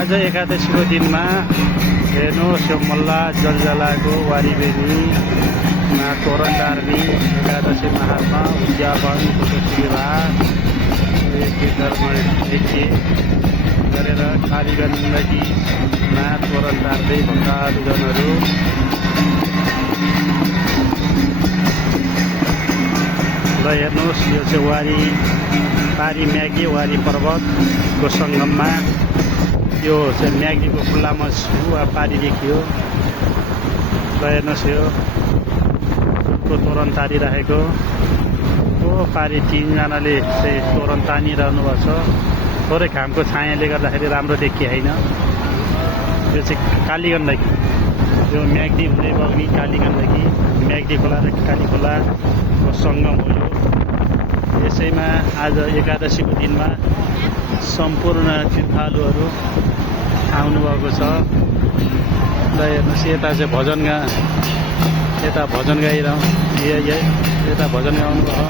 आज एकादशीको दिनमा हेर्नुहोस् यो मल्ला जलजलाको वारीबेरीमा तोरण टार्ने एकादशी महात्मा उद्यापन विवाह गरेर काली गण्डकीमा तोरण टार्दै भक्तजनहरू र हेर्नुहोस् यो चाहिँ वारी पारी म्याग्दी वारी पर्वतको सङ्गममा यो चाहिँ म्याग्दीको खुल्लामा पारी देखियो र हेर्नुहोस् यो फुलको तोरण तारिरहेको पारी तीनजनाले चाहिँ तोरण तानिरहनु भएको छ। थोरै घामको छायाले गर्दाखेरि राम्रो देखिएन। यो चाहिँ काली गण्डकी यो म्याग्दी हुँदै बग्ने काली गण्डकी म्याग्दी खोला र काली खोलाको सङ्गम हो। यसैमा आज एकादशीको दिनमा सम्पूर्ण तीर्थालुहरू आउनुभएको छ र हेर्नुहोस् यता चाहिँ भजन गाइरहँ यता भजन गाउनु भयो।